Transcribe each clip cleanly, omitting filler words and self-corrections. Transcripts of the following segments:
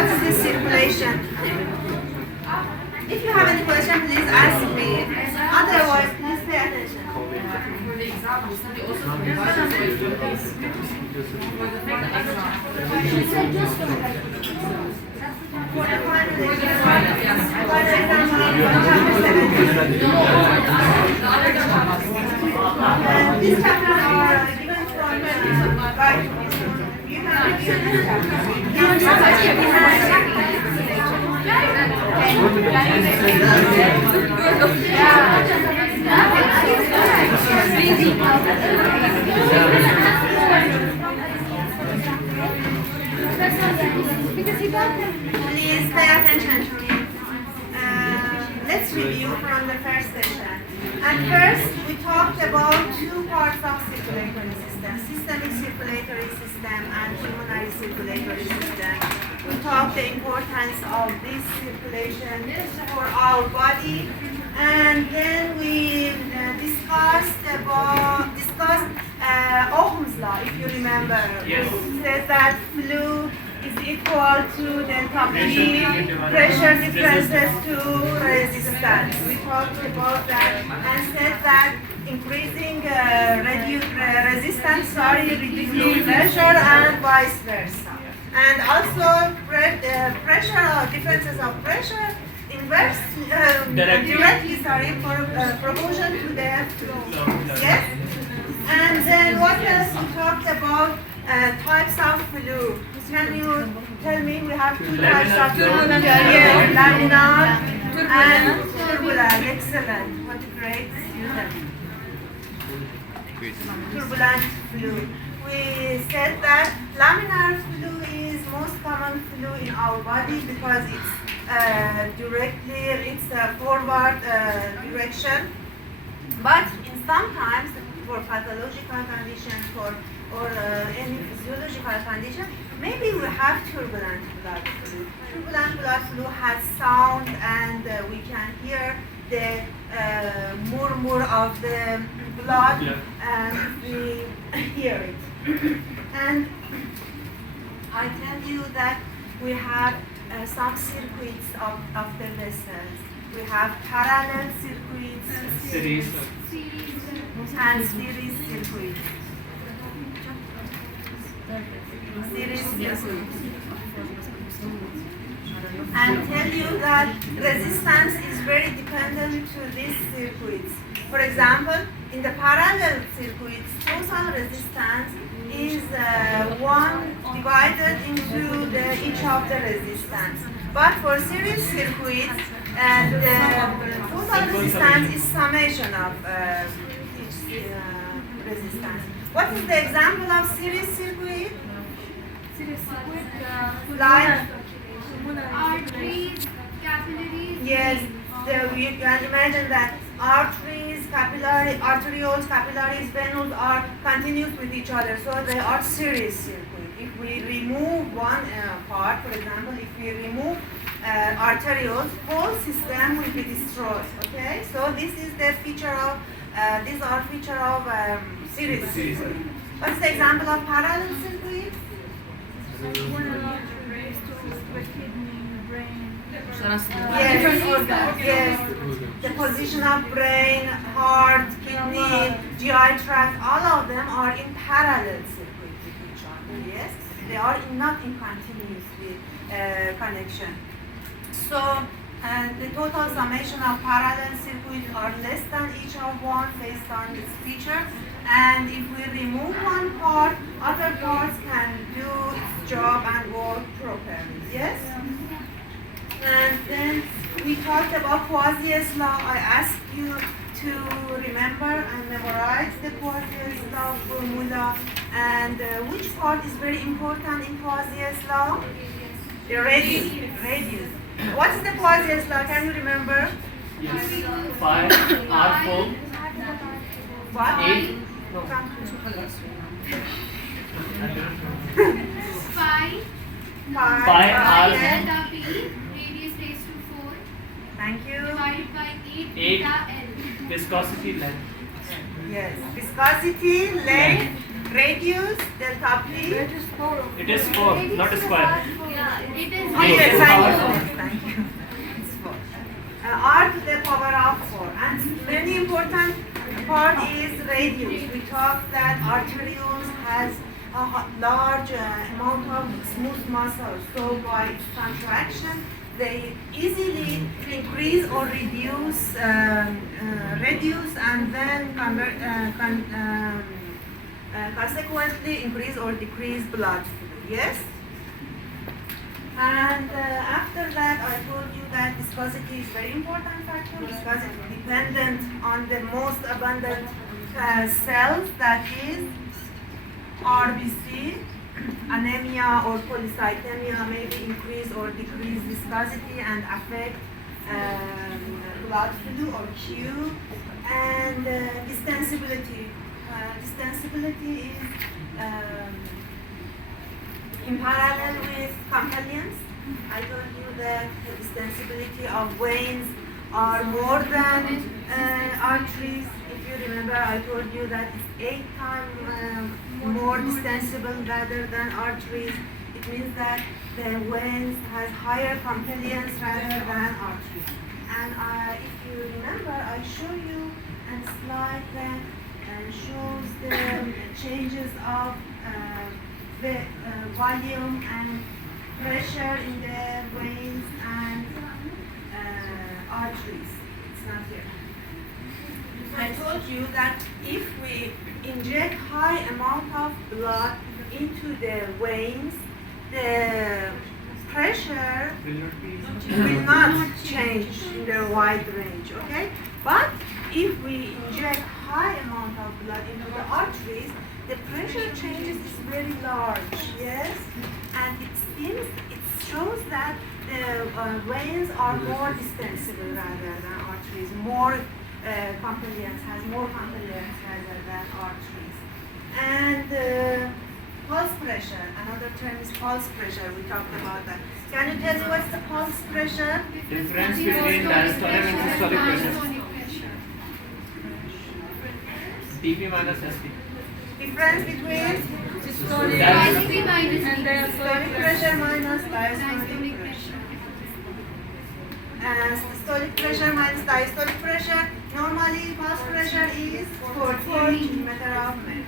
what is the circulation? If you have any question, please ask me. Otherwise, please pay attention. For the example, study also For the final exam, these chapters are given from right. You have this Please pay attention to me. Let's review from the first session. At first, we talked about two parts of circulatory system: systemic circulatory system and pulmonary circulatory system. We talked the importance of this circulation for our body, and then we discussed Ohm's law, if you remember. Yes. We said that flu is equal to delta P, pressure differences to resistance. We talked about that and said that increasing resistance, reducing pressure and vice versa. And also pressure or differences of pressure inverse directly proportion to the flow. Yes? And then what else we talked about? Types of flu. Can you tell me? We have two types of flu. Yes, laminar and turbulent. Excellent. What a great student. Turbulent flu. We said that laminar flu is most common flu in our body because it's a forward direction. But in sometimes for pathological conditions or any physiological condition, maybe we have turbulent blood flu. Turbulent blood flu has sound and we can hear the murmur of the blood and we hear it. And I tell you that we have some circuits of the vessels. We have parallel circuits Series. and series circuits. And tell you that resistance is very dependent to these circuits. For example, in the parallel circuits, total resistance is 1 divided into each of the resistance. But for series circuits, the total resistance is summation of each resistance. What is the example of series circuit? Like arteries, capillaries. yes, you can imagine that arteries, arterioles, capillaries, venules are continuous with each other, so they are series circuit. If we remove one part, for example, if we remove arterioles, whole system will be destroyed. Okay, so this is the feature of these are feature of series circuit. What's the example of parallel circuit? Yes, yes. The position of brain, heart, kidney, GI tract, all of them are in parallel circuit with each other. Yes, they are not in continuous connection. So, the total summation of parallel circuits are less than each of one based on its feature. And if we remove one part, other parts can do its job and work properly. Yes? And then we talked about Poissier's law. I asked you to remember and memorize the Poissier's law formula. And which part is very important in Poissier's law? The radius. What is the Poissier's law? Can you remember? Yes. 5 R4. What? 8. Phi, 5 R. delta P, radius raised to 4, Thank you. divided by 8, 8. beta L. Viscosity length. Yes. Viscosity, length, Radius, delta P. It is 4, not a square. It is Oh, yes, Yes. thank you. It's 4. R to the power of 4. And very important part is radius. We talked that arterioles has a large amount of smooth muscle. So by its contraction, they easily increase or reduce, and then consequently increase or decrease blood flow. Yes? And after that, I told you that viscosity is very important factor. Viscosity dependent on the most abundant cells, that is RBC. Anemia or polycythemia may be increase or decrease viscosity and affect blood flow or Q. And distensibility. Distensibility is in parallel with compliance. I told you that the distensibility of veins are more than arteries. If you remember, I told you that it's 8 times more distensible rather than arteries. It means that the veins has higher compliance rather than arteries. And if you remember, I show you a slide that shows the changes of the volume and pressure in the veins and arteries. It's not here. I told you that if we inject high amount of blood into the veins, the pressure will not change in the wide range, okay? But if we inject high amount of blood into the arteries, the pressure changes is very large, yes? And it shows that the veins are more distensible rather than arteries, more compliance, has more compliance rather than arteries. And pulse pressure, another term is pulse pressure, we talked about that. Can you tell me what's the pulse pressure? Difference between diastolic and systolic pressure. dP minus SP. Difference between Diastolic minus systolic pressure minus diastolic diastolic pressure. pressure. Systolic pressure minus diastolic pressure. Normally, pulse pressure is 40 millimeter of mercury.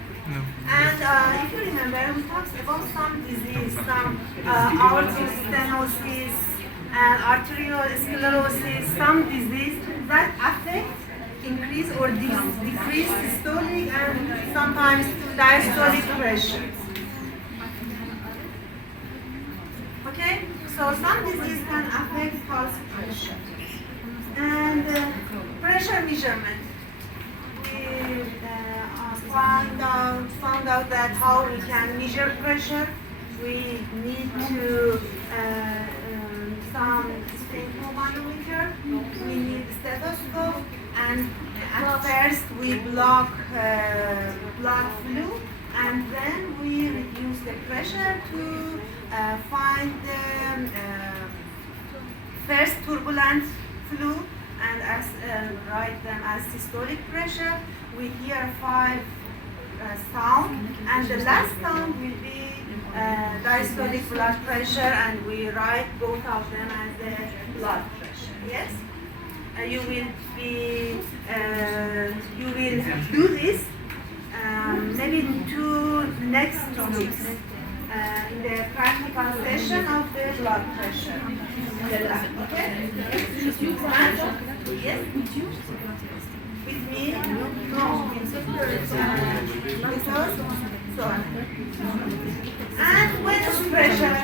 And if you remember, we talked about some disease, some aortic stenosis and arteriosclerosis, some disease that affect increase or decrease systolic and sometimes diastolic pressure. Okay, so some disease can affect pulse pressure. And pressure measurement. We found out that how we can measure pressure. We need to some sphygmomanometer. We need stethoscope, and at first we block blood flow, and then we reduce the pressure to find the first turbulent flow, and as write them as systolic pressure. We hear 5 sound, and the last sound will be diastolic blood pressure, and we write both of them as the blood pressure. Yes, you will do this maybe 2 next weeks in the practical session of the blood pressure in the lab. Okay? Yes. With me? No. And venous pressure.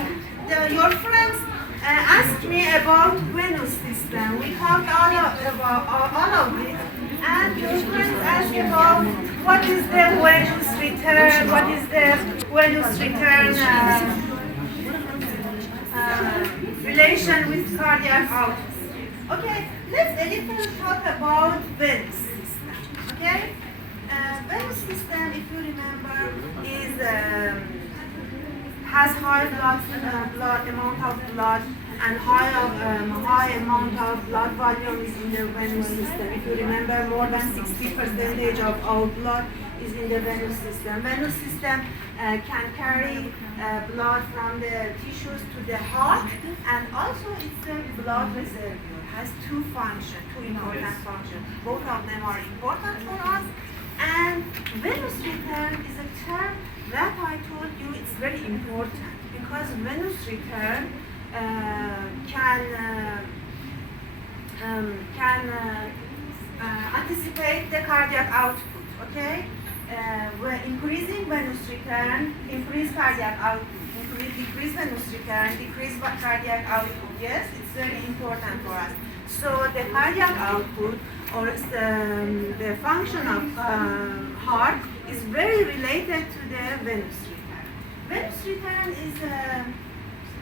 Your friends asked me about venous system. We talked about all of it. And your friends asked about what is the venous return, what is the venous return relation with cardiac output. Okay, let's a little talk about venous system. Okay, venous system, if you remember, is has high blood amount of blood and high amount of blood volume is in the venous system. If you remember, more than 60% of our blood is in the venous system. Venous system can carry blood from the tissues to the heart, and also it's a blood reservoir. Has two functions, two important functions. Both of them are important for us. And venous return is a term that I told you it's very important, because venous return can anticipate the cardiac output, okay? When increasing venous return, increase cardiac output, decrease venous return, decrease cardiac output. Yes, it's very important for us. So the cardiac output, or the function of heart, is very related to the venous return. Venous return is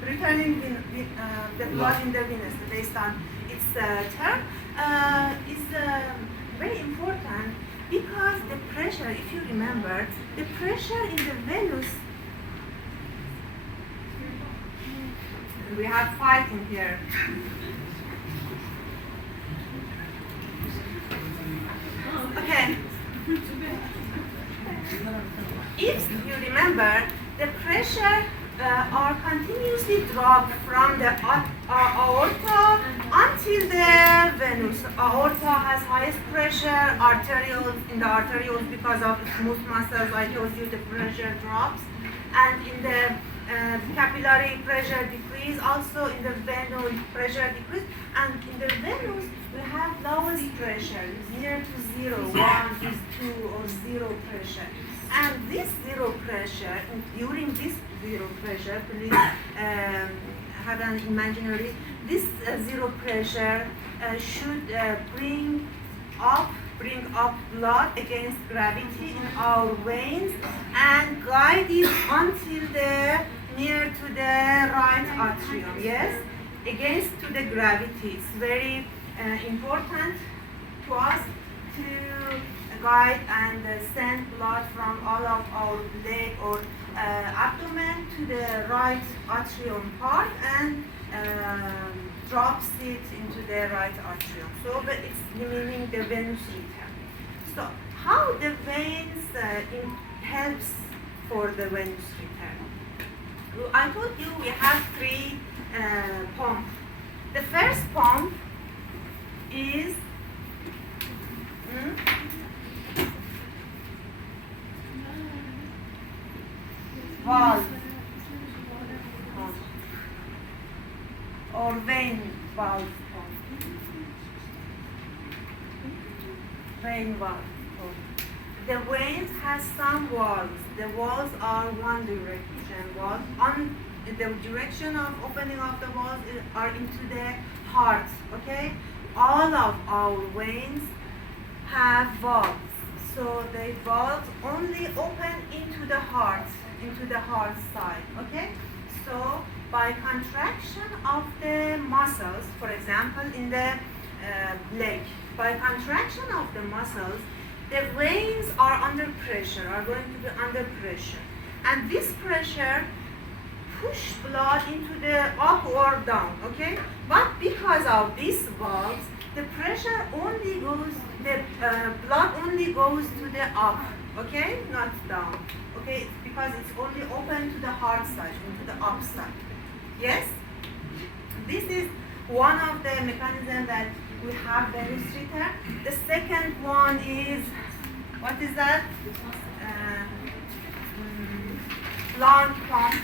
returning the blood in the venous, based on its term, is very important, because the pressure, if you remember, the pressure in the venous, we have fighting here. Okay. If you remember, the pressure are continuously dropped from the aorta until the venous. Aorta has highest pressure, arterioles, in the arterioles, because of the smooth muscles, I told you the pressure drops, and in the capillary pressure decrease, also in the venous pressure decrease, and in the venous we have lowest pressure, near to 0, 1 is 2 or 0 pressure. And this 0 pressure, during this 0 pressure, please have an imaginary, this 0 pressure should bring up blood against gravity in our veins and guide it until near to the right atrium. Yes, against to the gravity. It's very important to us to guide and send blood from all of our leg or abdomen to the right atrium part, and drops it into the right atrium. So it's meaning the venous return. So how the veins helps for the venous return? I told you we have 3 pumps. The first pump is valve pump, or vein valve pump. Vein valve pump. The veins has some walls. The walls are one direction. Walls on the direction of opening of the walls are into the heart. Okay, all of our veins have valves. So the valves only open into the heart side. Okay, so by contraction of the muscles, for example in the leg, by contraction of the muscles, the veins are under pressure, are going to be under pressure, and this pressure push blood into the up or down. Okay, but because of these valves, the pressure only goes, the blood only goes to the up. Okay, not down. Okay, because it's only open to the heart side, into the up side. Yes, this is one of the mechanisms that we have venous return. The second one is, what is that? Lung pump.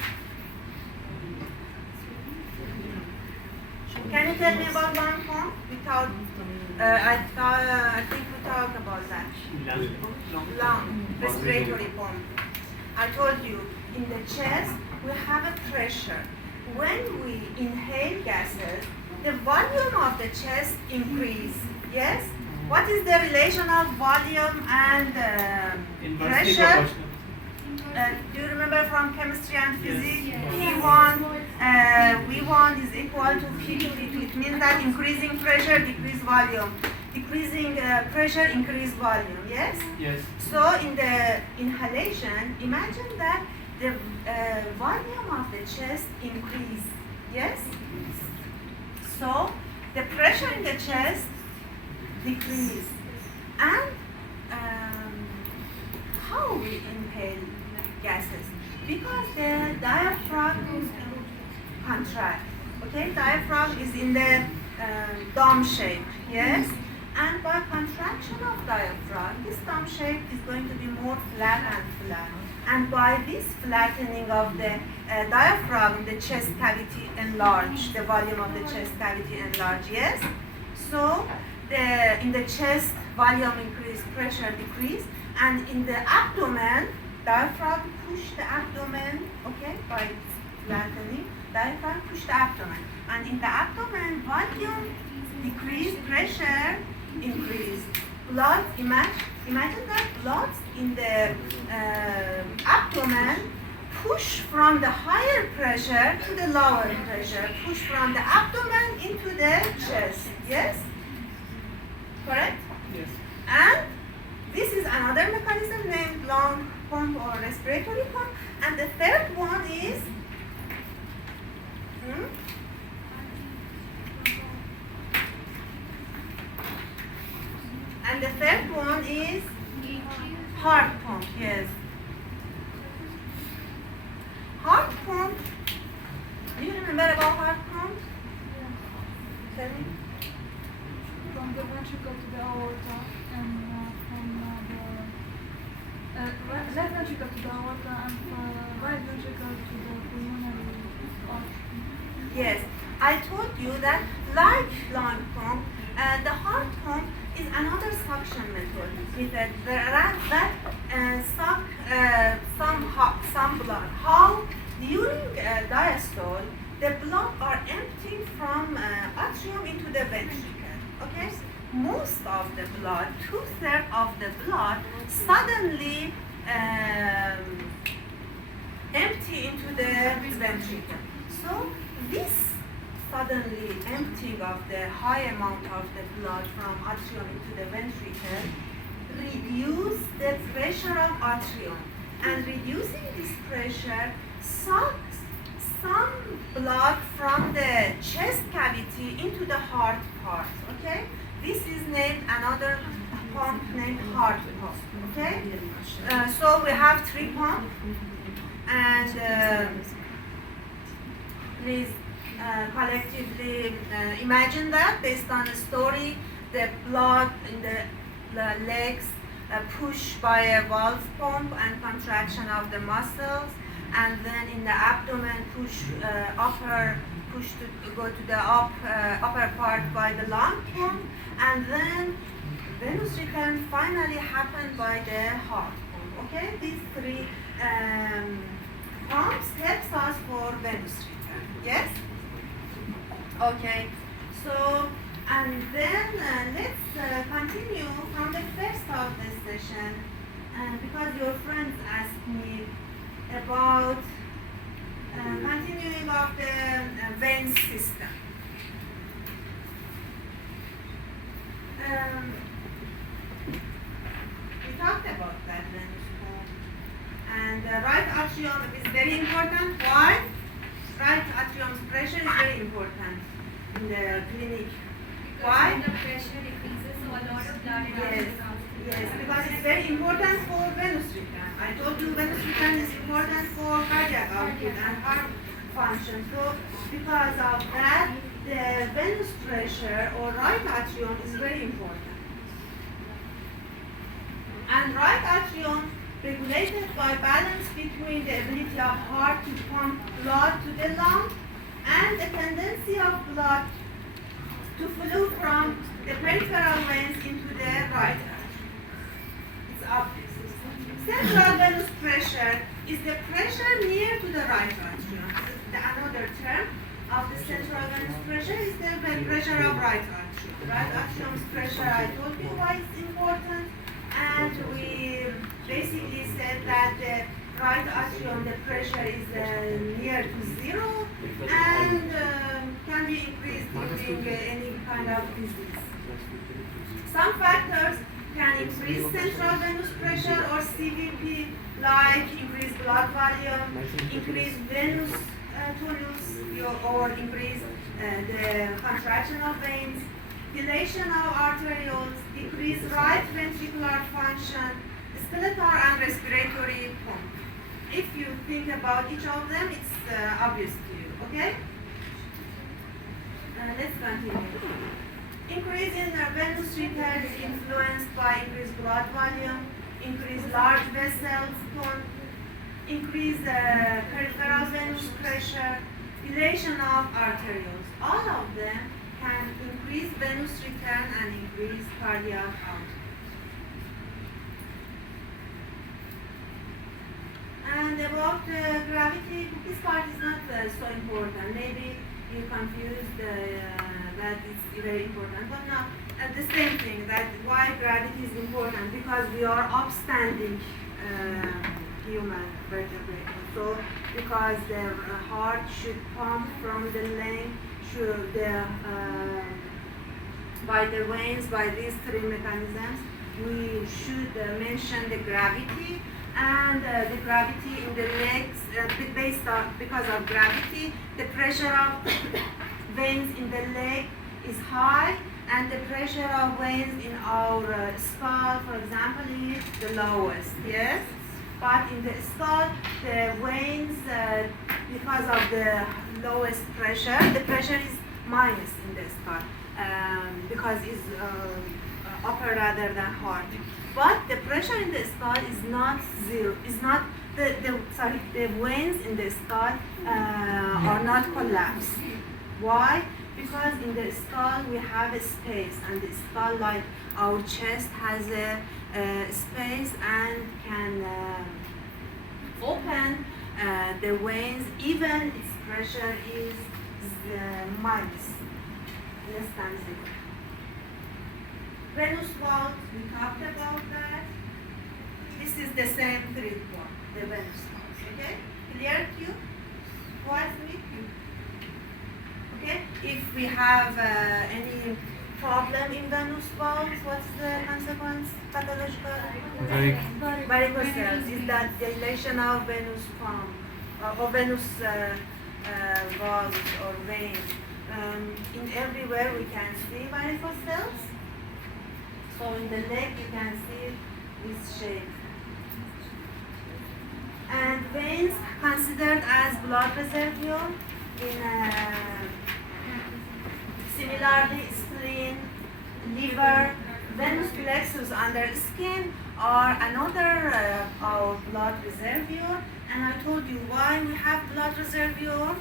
Can you tell me about lung pump? I think we talked about that. Lung, respiratory pump. I told you, in the chest we have a pressure. When we inhale gases, the volume of the chest increase. Yes? What is the relation of volume and pressure? Do you remember from chemistry and physics? V1 is equal to P2. It means that increasing pressure, decrease volume. Decreasing pressure, increase volume. Yes? Yes. So in the inhalation, imagine that the volume of the chest increase. Yes? So the pressure in the chest decrease. And how we inhale gases? Because the diaphragm contract. Okay, diaphragm is in the dome shape, yes? And by contraction of diaphragm, this dome shape is going to be more flat and flat. And by this flattening of the diaphragm, the chest cavity enlarge, the volume of the chest cavity enlarge, yes? So in the chest, volume increase, pressure decrease, and in the abdomen, diaphragm push the abdomen, okay, by flattening, diaphragm push the abdomen. And in the abdomen, volume decrease, pressure increase. Blood, imagine that blood in the abdomen push from the higher pressure to the lower pressure, push from the abdomen into the chest, yes? Correct? Yes. And this is another mechanism named lung pump or respiratory pump. And the third one is heart pump, yes. Heart pump. Do you remember about heart pump? Tell me. From the ventricle to the aorta and from the left ventricle to the aorta and right ventricle to the pulmonary artery. Yes, I told you that like lung pump, the heart pump is another suction method. With that suck some blood. How during diastole the blood are emptying from atrium into the ventricle. Okay, most of the blood, 2/3 of the blood, suddenly empty into the ventricle. So this suddenly emptying of the high amount of the blood from atrium into the ventricle reduce the pressure of atrium, and reducing this pressure sucks some blood from the chest cavity into the heart part. Okay, this is named another pump named heart pump. Okay, so we have 3 pumps, and please collectively imagine that based on the story, the blood in the legs pushed by a valve pump and contraction of the muscles, and then in the abdomen go to the upper part by the lung pump, and then venous return finally happen by the heart pump. Okay, these 3 pumps helps us for venous return. Yes. Okay, so and then let's continue from the first of the session, because your friends asked me about continuing of the vein system. We talked about that venous pump, and the right atrium is very important. Why? Right atrium's pressure is very important in the clinic. Why? When the pressure decreases, so a lot of blood and Yes, yes, because it's very important for venous return. I told you venous return is important for cardiac output and heart function. So because of that, the venous pressure or right atrium is very important. And right atrium regulated by balance between the ability of heart to pump blood to the lung and the tendency of blood to flow from the peripheral veins into the right atrium. It's obvious. Central venous pressure is the pressure near to the right atrium. Another term of the central venous pressure is the pressure of right atrium. Right atrium's pressure, I told you why it's important, and we basically said that the right atrium, the pressure is near to 0 and can be increased during any kind of disease. Some factors can increase central venous pressure or CVP, like increased blood volume, increased venous tonus, or increase the contraction of veins, dilation of arterioles, decrease right ventricular function, skeletal and respiratory pump. If you think about each of them, it's obvious to you, okay? Let's continue. Increase in venous return is influenced by increased blood volume, increased large vessels tone, increased peripheral venous pressure, dilation of arterioles. All of them can increase venous return and increase cardiac output. And about gravity, this part is not so important. Maybe you confused that it's very important, but no. The same thing, that why gravity is important, because we are upstanding human vertebrate. So because the heart should pump from the leg, should by the veins, by these three mechanisms, we should mention the gravity. And the gravity in the legs, because of gravity, the pressure of veins in the leg is high, and the pressure of veins in our skull, for example, is the lowest, yes? But in the skull, the veins, because of the lowest pressure, the pressure is minus in the skull, because it's upper rather than heart. But the pressure in the skull is not zero. It's not the veins in the skull are not collapsed. Why? Because in the skull we have a space, and the skull, like our chest, has a space and can open the veins even its pressure is minus, less than zero. Venous valves, we talked about that. This is the same treat one, the venous valves, okay? Clear to you? What's with you? Okay? If we have any problem in venous valves, what's the consequence? Pathological? Varicocele. Is that dilation of venous pump, or venous valves or veins. In everywhere we can see varicoceles. So in the leg you can see this shape. And veins considered as blood reservoir. Similarly, spleen, liver, venous plexus under skin are another our blood reservoir. And I told you why we have blood reservoir.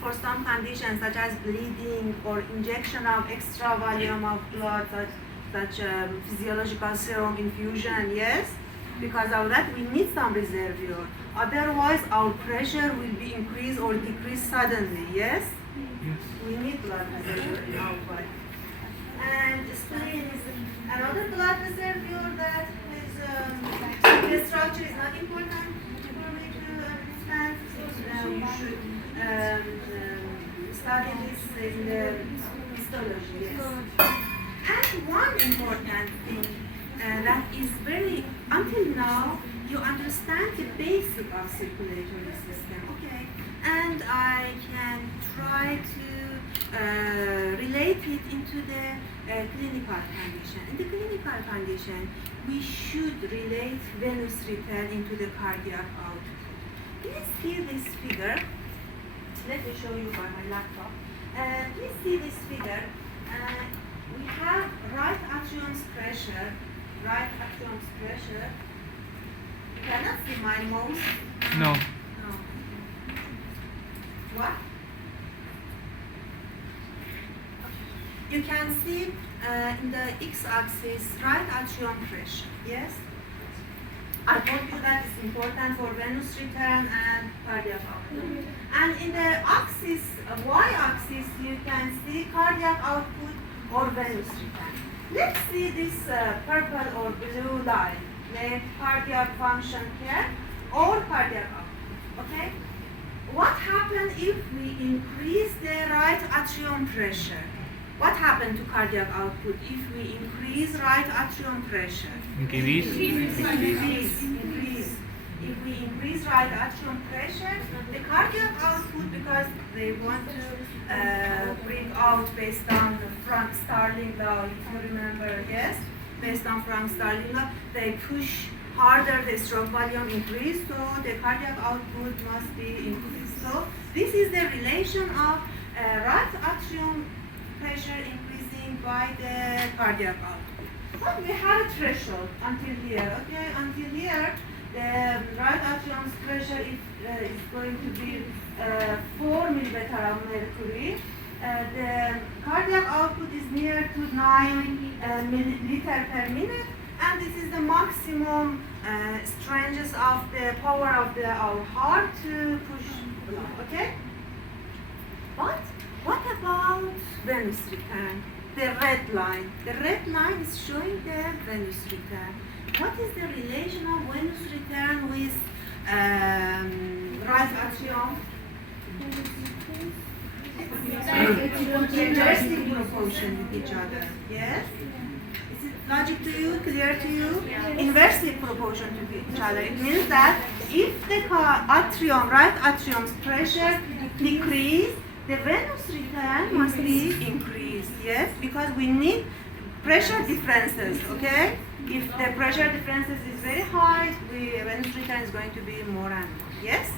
For some conditions such as bleeding or injection of extra volume of blood, such physiological serum infusion, yes? Because of that, we need some reservoir. Otherwise, our pressure will be increased or decreased suddenly, yes? Yes. We need blood reservoir in our body. And spleen is another blood reservoir that is, the structure is not important for me to understand. So you should study this in the histology, yes. And one important thing that is very, until now, you understand the basic of circulatory system, okay? And I can try to relate it into the clinical condition. In the clinical condition, we should relate venous return into the cardiac output. Please see this figure. Let me show you by my laptop. Please see this figure. We have right atrium's pressure. Right atrium's pressure. You cannot see my mouse. No. No. What? You can see in the x-axis right atrium pressure. Yes. I told you that it's important for venous return and cardiac output. And in the axis, y-axis, you can see cardiac output or venous return. Let's see this purple or blue line, the cardiac function here or cardiac output. Okay? What happens if we increase the right atrium pressure? What happened to cardiac output if we increase right atrium pressure? Increase. Increase. If we increase right atrium pressure, the cardiac output, because they want to bring out based on Frank-Starling law, if you remember, yes? Based on Frank-Starling law, they push harder the stroke volume increase, so the cardiac output must be increased. So this is the relation of right atrium pressure increasing by the cardiac output. But we have a threshold until here, okay? Until here, the right atrium's pressure is going to be 4 millimeter of mercury. The cardiac output is near to 9 milliliter per minute, and this is the maximum strength of the power of our heart to push blood, okay? But what about venous return? The red line. The red line is showing the venous return. What is the relation of venous return with right atrium? Inversely proportion with each other. Yes? Is it logic to you? Clear to you? Inversely proportion to each other. It means that if the right atrium's pressure decrease, the venous return must be increased. Yes? Because we need pressure differences. Okay? If the pressure differences is very high, the venous return is going to be more and more. Yes?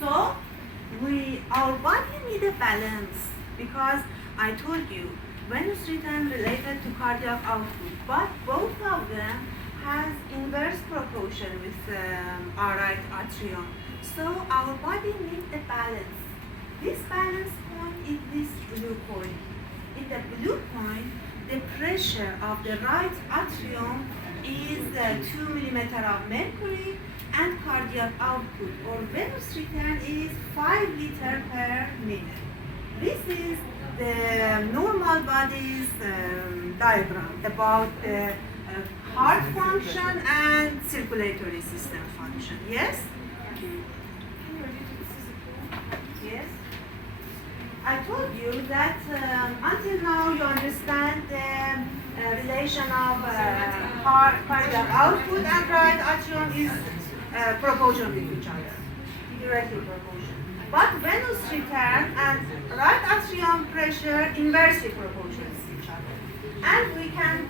So our body need a balance, because I told you venous return related to cardiac output, but both of them has inverse proportion with our right atrium. So our body needs a balance. This balance point is this blue point. In the blue point, the pressure of the right atrium is 2 millimeter of mercury, and cardiac output or venous return is 5 liter per minute. This is the normal body's diagram about the heart function and circulatory system function. Yes? Yes? I told you that until now you understand the relation of cardiac output and right atrium is proportion with each other, directly proportion. But venous return and right atrium pressure inversely proportion with each other. And we can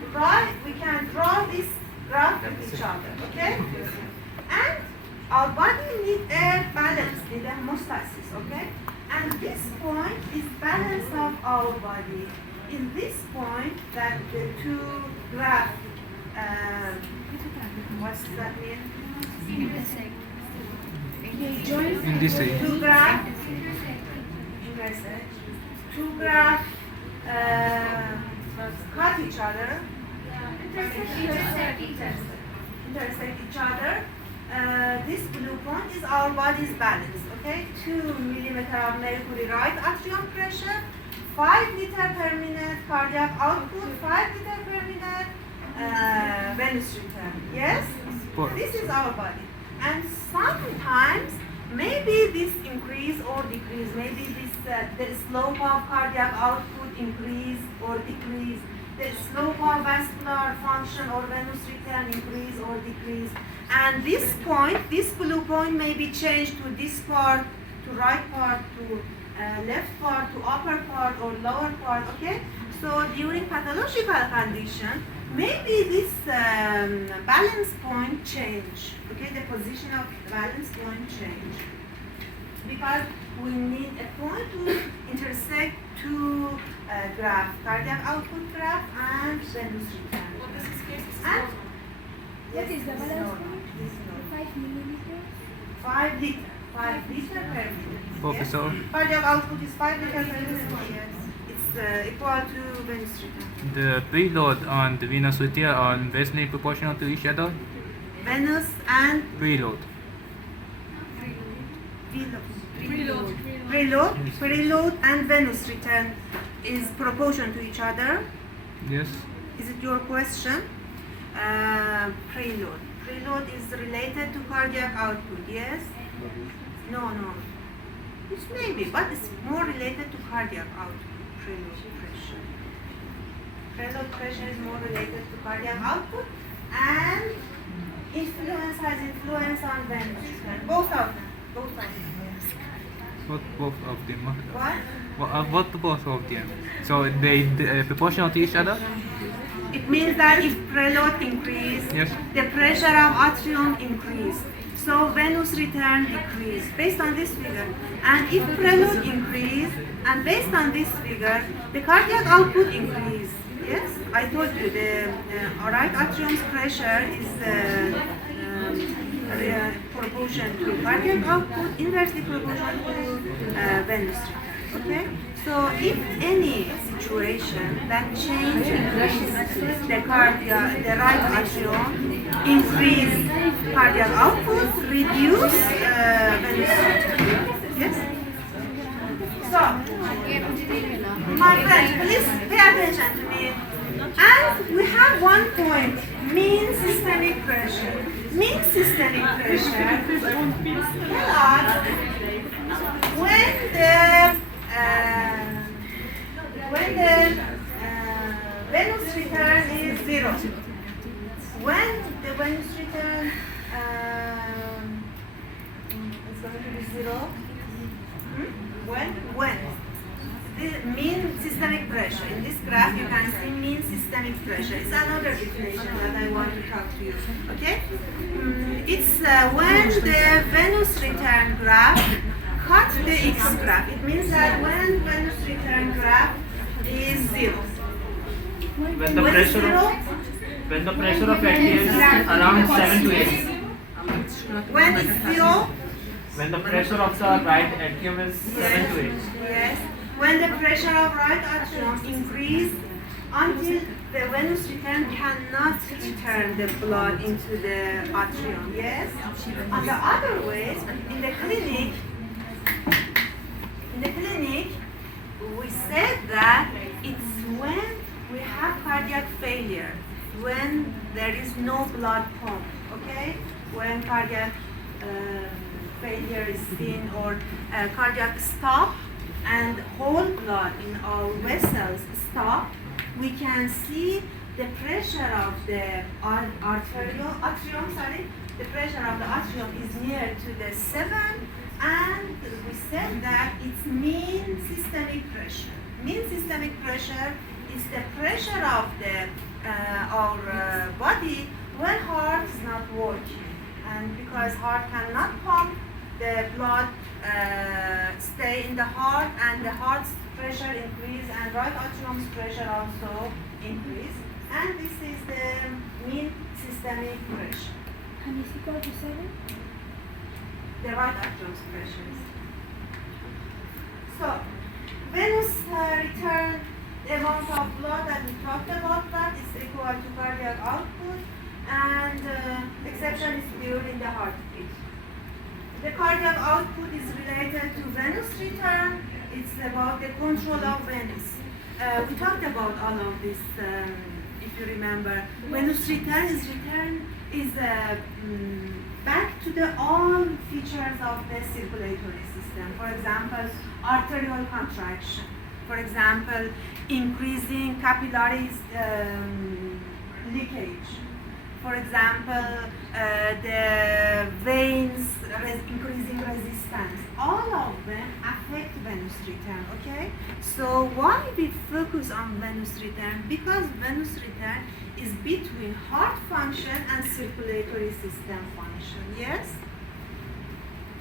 draw this graph with each other, okay? And our body needs a balance, needs a hemostasis, okay? And this point is balance of our body. In this point, that the two graphs, what's that mean? Intersect. Two graphs, intersect. Two graphs cut each other, intersect each other. This blue point is our body's balance. Okay, 2 millimeter of mercury right atrium pressure, 5 liter per minute cardiac output, 5 liter per minute venous return. Yes? This is our body. And sometimes, maybe this increase or decrease, maybe this the slope of cardiac output increase or decrease, the slope of vascular function or venous return increase or decrease. And this point, this blue point may be changed to this part, to right part, to left part, to upper part or lower part, okay? So during pathological condition, maybe this balance point change, okay? The position of balance point change. Because we need a point to intersect two graphs, cardiac output graph and venous return. And what is the balance point? 5 millimeters? 5 liter. 5 liter per minute. Professor? Yes? Cardiac output is 5 liter per minute. Yes. It's equal to venous return. The preload and the venous return are inversely proportional to each other? Venous and Preload. preload and venous return is proportional to each other. Yes. Is it your question? Preload. Preload is related to cardiac output, yes? No. It's maybe, but it's more related to cardiac output, preload pressure. Preload pressure is more related to cardiac output and has influence on venous return. Both of them. What both of them? What? What both of them? So they proportional to each other? It means that if preload increase, Yes. the pressure of atrium increase. So venous return decrease based on this figure. And if preload increase, and based on this figure, the cardiac output increase. Yes, I told you the right atrium's pressure is proportion to cardiac output, inversely proportional to venous return. Okay? So if any situation that changes the right atrium, increase cardiac output, reduce venous return. Yes? So, my friends, please pay attention to me. And we have one point, mean systemic pressure. Mean systemic pressure tell us when the venous return is 0. When the venous return is going to be 0. When the mean systemic pressure. In this graph you can see mean systemic pressure. It's another definition that I want to talk to you. Okay? It's when the venous return graph cut the x graph. It means that when venous return graph is 0. When the pressure of FT is around 7 to 8. When it's 0. When the pressure of the right atrium is 7 to 8. Yes. When the pressure of right atrium increase until the venous return cannot return the blood into the atrium. Yes. On the other ways, in the clinic, we said that it's when we have cardiac failure, when there is no blood pump. Okay. When cardiac failure is seen or cardiac stop and whole blood in our vessels stop, we can see the pressure of the atrium, the pressure of the atrium is near to the 7, and we said that it's mean systemic pressure. Mean systemic pressure is the pressure of the our body when heart is not working, and because heart cannot pump, the blood stay in the heart, and the heart's pressure increase, and right atrium's pressure also increase, and this is the mean systemic pressure. And is equal to 7? The right atrium's pressure. So, venous return, the amount of blood that we talked about, that is equal to cardiac output, and exception is during the heartbeat. The cardiac output is related to venous return. It's about the control of venous. We talked about all of this, if you remember. Venous return is back to the all features of the circulatory system. For example, arterial contraction. For example, increasing capillaries leakage. For example, the veins increasing resistance. All of them affect venous return, okay? So why we focus on venous return? Because venous return is between heart function and circulatory system function, yes?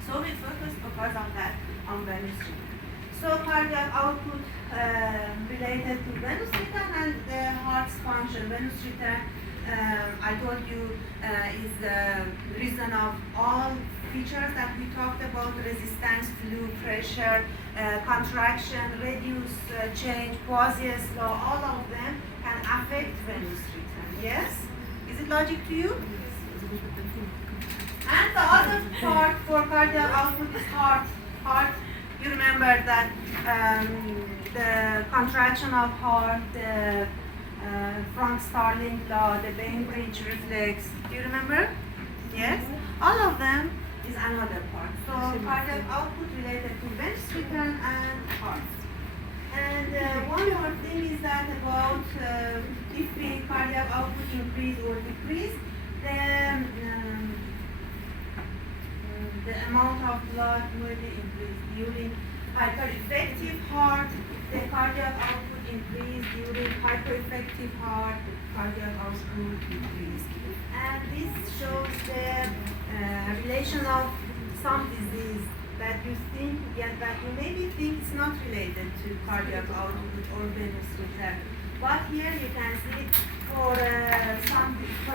So we focus because of that on venous return. So cardiac output related to venous return and the heart's function. Venous return, I told you, is the reason of all features that we talked about: resistance, flow, pressure, contraction, reduce, change, Poisson's law. All of them can affect venous return. Yes? Is it logic to you? And the other part for cardiac output is heart. You remember that the contraction of heart, the Frank-Starling law, the Bainbridge reflex. Do you remember? Yes? All of them is another part. So cardiac output related to venous return and heart. And one more thing is that about if the cardiac output increase or decrease, then the amount of blood will be increased. During hypereffective heart, the cardiac output increase. During hypereffective heart, the cardiac output decrease. And this shows the relation of some disease that you think, that you maybe think is not related to cardiac output or venous return. But here you can see for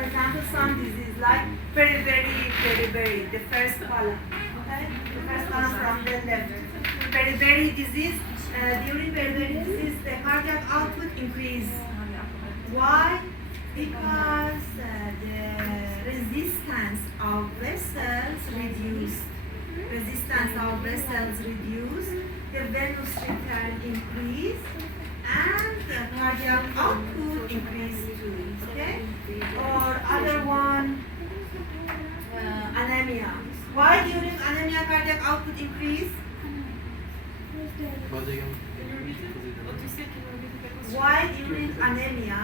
example, some disease like beriberi, the first column, okay? The first column from the left. Beriberi disease, during beriberi disease, the cardiac output increase. Why? Because the resistance of vessels reduced. Resistance of vessels reduced, the venous return increase, and the cardiac output increase too. Okay? Or other one, anemia. Why during anemia cardiac output increase? Why during anemia,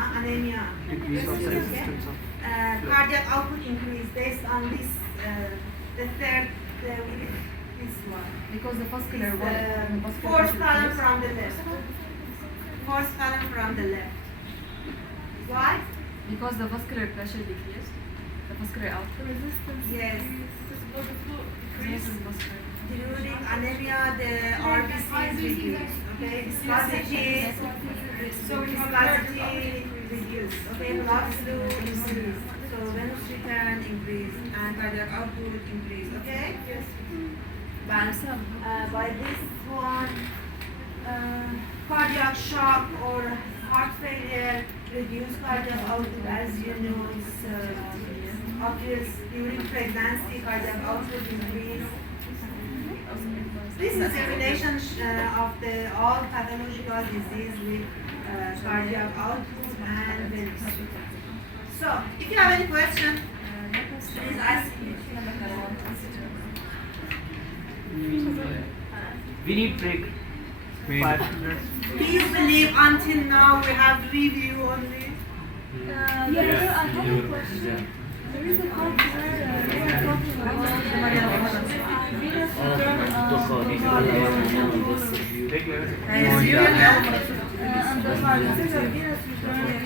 cardiac output increase based on this, the third, this one. Because the vascular Fourth column from the left. Fourth column from the left. Why? Because the vascular pressure decreased, the vascular output. Yes. During anemia, the RBC is reduced. Okay, viscosity reduced. Okay, blood flow increase. So venous return increase and cardiac output increase. Okay. Yes. But by this one, cardiac shock or heart failure reduce cardiac output, as you know, it's obvious. During pregnancy, cardiac output increase. This is a relation of the all pathological disease with cardiac output and venous. So, if you have any question, please ask me. We need break. 5 minutes. Please believe until now we have review only. I have a question. There is a part where they are talking about venous return Oh, yeah. and the heart. Venous return